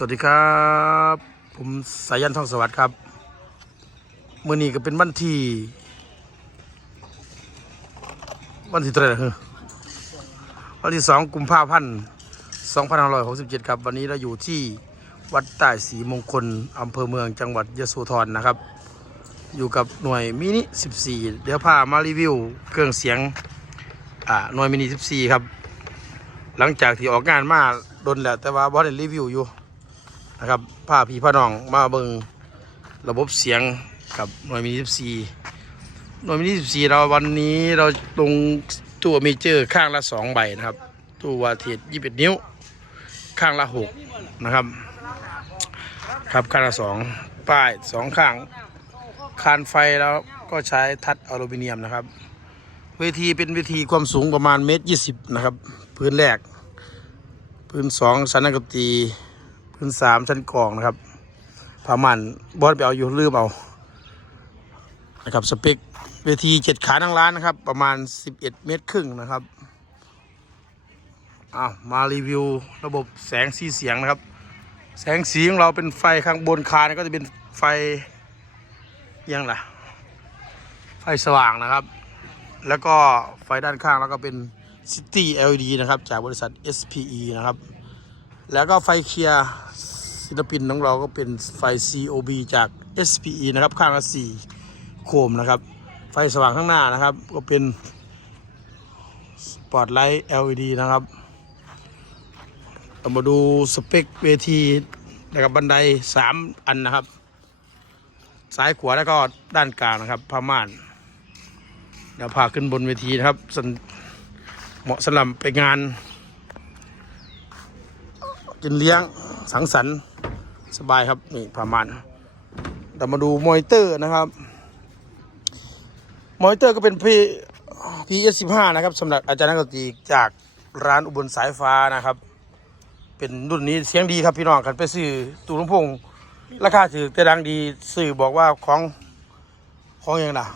สวัสดีครับ ผมสายันทองสวัสดิ์ครับเมื่อนี้ก็เป็นวันที่ วันที่เท่าไหร่คือวันที่สองกุมภาพันธ์สองพันห้าร้อยหกสิบเจ็ดครับ วันนี้เราอยู่ที่วัดใต้ศรีมงคลอำเภอเมืองจังหวัดยะโสธรนะครับ อยู่กับหน่วยมินิ14เดี๋ยวพามารีวิวเครื่องเสียงอ่าหน่วยมินิ14ครับ หลังจากที่ออกงานมาโดนแล้วแต่ว่าบอสได้รีวิวอยู่ นะครับพาพี่พ่อน้องมาเบิงระบบเสียงกับหน่วยมินิ14หน่วยมินิ14เราวันนี้เราลงตัวเมเจอร์ข้างละ2ใบนะครับ ตัววาเทศ21 นิ้ว ข้างละ 6 นะครับ ครับข้างละ 2 ป้ายสองข้าง คานไฟแล้วก็ใช้ทัดอลูมิเนียมนะครับ เวทีเป็นเวทีความสูงประมาณเมตรยี่สิบนะครับ พื้นแรก พื้นสองชั้นนักตี พื้นสามชั้นกองนะครับผ้ามันบอสไปเอาอยู่ลืมเอานะครับสเปคเวทีเจ็ดขานั่งร้านนะครับ ประมาณ11เมตรครึ่งนะครับอ้าวมารีวิวระบบแสงสีเสียงนะครับ แสงสีของเราเป็นไฟข้างบนคานก็จะเป็นไฟยังล่ะ ไฟสว่างนะครับ แล้วก็ไฟด้านข้างแล้วก็เป็น City LED นะครับ จากบริษัท SPE นะครับ แล้วก็ไฟเคลียร์ศิลปินของเราก็เป็นไฟ COB จาก SPE นะครับ ข้างละ4โคมนะครับ ไฟสว่างข้างหน้านะครับ ก็เป็นสปอตไลท์ LED นะครับเรามาดูสเปคเวทีนะครับบันได 3 อันนะครับ ซ้ายขวาแล้วก็ด้านกลางนะครับผ้าม่าน เดี๋ยวพาขึ้นบนเวทีนะครับ เหมาะสำหรับไปงาน กินเลี้ยงสังสรรค์สบายครับนี่ผ้าม่านเรามาดูมอนิเตอร์นะครับมอนิเตอร์ก็เป็นพีพีเอสสิบห้านะครับสำหรับอาจารย์นักดนตรีจากร้านอุบลสายฟ้านะครับ เป็นรุ่นนี้เสียงดีครับพี่น้องกันไปซื้อตู้ลำโพงราคาถือแต่ดังดีสื่อบอกว่าของของอยังนะ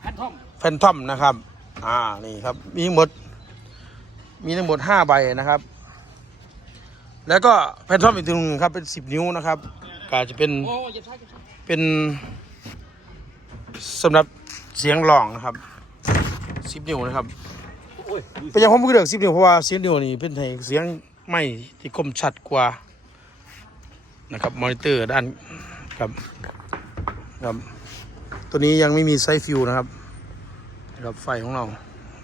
แพนทอมแฟนทอมนะครับ อ่านี่ครับ มีทั้งหมด มีทั้งหมดห้าใบนะครับ แล้วก็แฟนทอมอีกตัวหนึงครับเป็นสิบนิ้วนะครับก็จะเป็นเป็นสำหรับเสียงร้องนะครับสิบนิ้วนะครับเป็นอย่างผมก็เลือกสิบนิ้วเพราะว่าสียงนิ้วนี่เป็นเสียงไม่ที่คมชัดกว่านะครับมอนิเตอร์ด้านครับครับ ตัวนี้ยังไม่มีไซฟิวนะครับครับไฟของเรา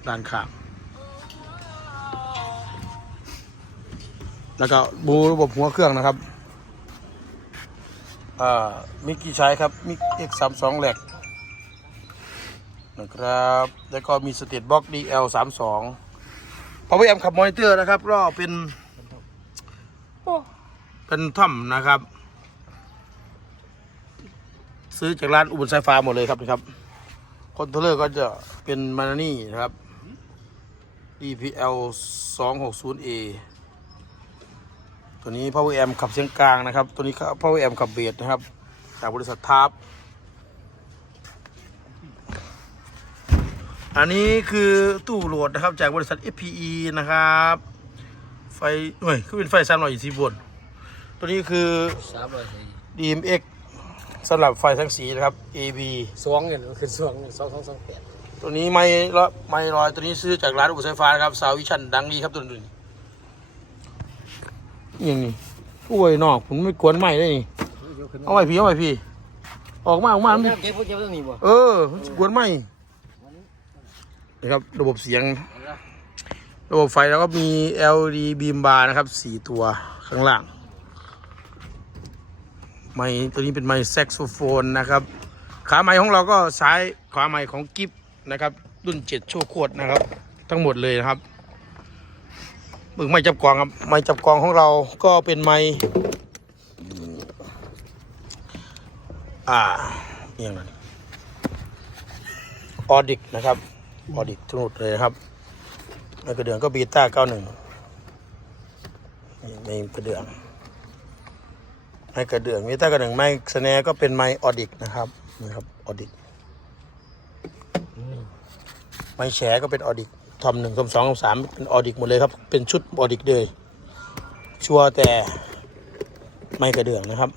ด้านข้าง แล้วก็บูระบบหัวเครื่องนะครับอ่ามิกกี้ใช้ครับมิก X 3 2แหลกนะครับ แล้วก็มีสเตตบ็อก DL 3 2 Power Amp ขับมอนิเตอร์นะครับก็เป็นเป็นท่อมนะครับ ซื้อจากร้านอุบลสายฟ้าหมดเลยครับนะครับคอนโทรลเลอร์ก็จะเป็นมานานี่นะครับ DPL 260A ตัวนี้ Power Amp ขับเสียงกลางนะครับ ตัวนี้ Power Amp ขับเบสนะครับ จากบริษัททาร์ปอันนี้คือตู้โหลดนะครับ จากบริษัท FPE นะครับ ไฟเฮ้ยคือเป็นไฟ320โวลต์ตัวนี้คือสามร้อยสี่ DMX สำหรับไฟทั้งสีนะครับ AB สวงเงินคือสวงสองสองสองแปดตัวนี้ไม่ละไม่ลอยตัวนี้ซื้อจากร้านอุปไฟฟ้านะครับสาววิชันดังดีครับตัวนี้ อย่างนี้กล้วยนอกผมไม่กวนไม่ได้นี่เอาไว้พี่เอาไว้พี่ ออกมาออกมามันเก็บพวกเก็บตรงนี้บ่เออมันสิกวนไม่นะครับ ระบบเสียง ระบบไฟแล้วก็มี LED beam bar นะครับสี่ตัวข้างล่าง ไม้ตัวนี้เป็นไม้แซกโซโฟนนะครับ ขาไม้ของเราก็ใช้ขาไม้ของกิฟนะครับ รุ่นเจ็ดโชว์ขวดนะครับ ทั้งหมดเลยนะครับ มึงไม้จับกองครับไม้จับกองของเราก็เป็นไม้อ่าเอียงนั้นออดิกนะครับออดิกทั้งหมดเลยนะครับแล้วกระเดื่องก็บีต้าเก้าหนึ่งในกระเดื่องไม้กระเดื่องมีแต่กระเดื่องไม้สแนก็เป็นไม้ออดิกนะครับนี่ครับออดิกไม้แฉก็เป็นออดิก ทอมหนึ่งทอมสองทอมสามเป็นออดิกหมดเลยครับ เป็นชุดออดิกเลย ชัวแต่ไม้กระเดื่องนะครับ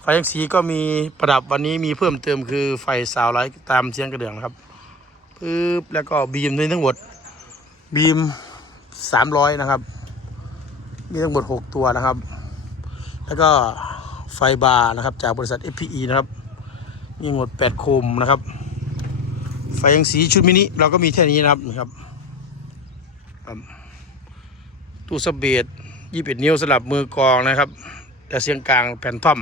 ไฟยังสีก็มีประดับวันนี้มีเพิ่มเติมคือไฟสาวไลท์ตามเสียงกระเดื่องนะครับปึ๊บแล้วก็บีมด้วยทั้งหมดบีมสามร้อยนะครับ มีทั้งหมดหกตัวนะครับ แล้วก็ไฟบาร์นะครับจากบริษัท FPE นะครับ มีหมดแปดโคมนะครับ ไฟยังสีชุดมินิเราก็มีแค่นี้นะครับนี่ครับครับตู้สเบียดยี่สิบนิ้วสลับมือกองนะครับ แต่เสียงกลางแผ่นท่อม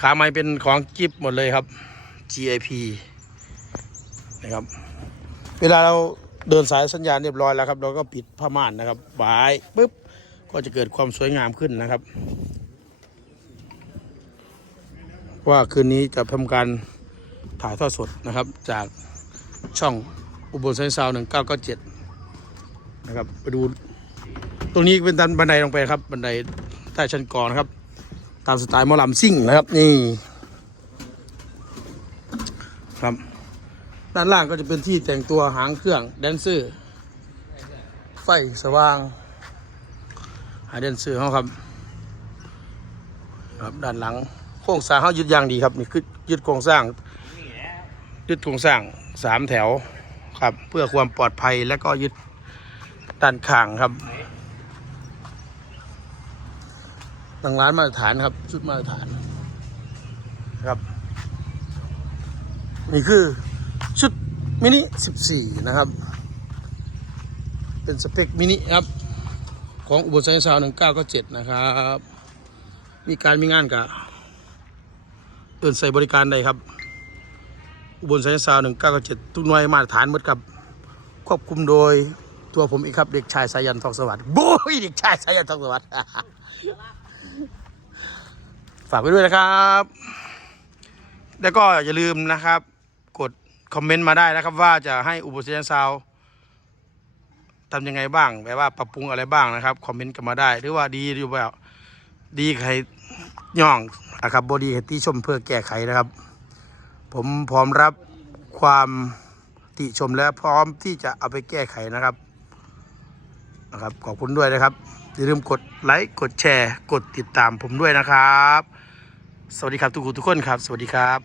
ขาไม้เป็นของกิฟหมดเลยครับ GIP นะครับ เวลาเราเดินสายสัญญาณเรียบร้อยแล้วครับ เราก็ปิดผ้าม่านนะครับบายปุ๊บก็จะเกิดความสวยงามขึ้นนะครับ ว่าคืนนี้จะทำการ ถ่ายทอดสดนะครับ จากช่องอุบลไซน์ซาวหนึ่งเก้าเก้าเจ็ดนะครับไปดู ตรงนี้เป็นบันไดลงไปครับ บันไดใต้ชั้นกรอนครับ ตามสไตล์มอลำซิ่งนะครับ นี่ครับ ด้านล่างก็จะเป็นที่แต่งตัวหางเครื่องแดนเซอร์ไฟสว่าง หาแดนเซอร์เขาครับครับด้านหลังโครงสร้างเขายึดอย่างดีครับนี่คือยึดโครงสร้าง ยึดโครงสร้างสามแถวครับ เพื่อความปลอดภัยและก็ยึดด้านข้างครับหลังร้านมาตรฐานครับ ชุดมาตรฐานครับ นี่คือชุดมินิ 14 นะครับ เป็นสเปคมินิครับ ของอุบลไซน์ซาว1997นะครับ มีการมีงานกับเอื่นใส่บริการใดครับ อุบลไซน์ซาว1997ทุกหน่วยมาตรฐานหมดครับควบคุมโดยตัวผมเองครับเด็กชายสายันทองสวัสดิ์โบ้ยเด็กชายสายันทองสวัสดิ์ฝากไว้ด้วยนะครับ แล้วก็อย่าลืมนะครับ กดคอมเมนต์มาได้นะครับ ว่าจะให้อุปเซียนซาวทำยังไงบ้างแบบว่าปรับปรุงอะไรบ้างนะครับคอมเมนต์กันมาได้ หรือว่าดีหรือว่าดีใครย่องนะครับบดีให้ติชมเพื่อแก้ไขนะครับ ผมพร้อมรับความติชมและพร้อมที่จะเอาไปแก้ไขนะครับนะครับ ขอบคุณด้วยนะครับ อย่าลืมกดไลค์กดแชร์ กดติดตามผมด้วยนะครับ สวัสดีครับทุกคนทุกคนครับ สวัสดีครับ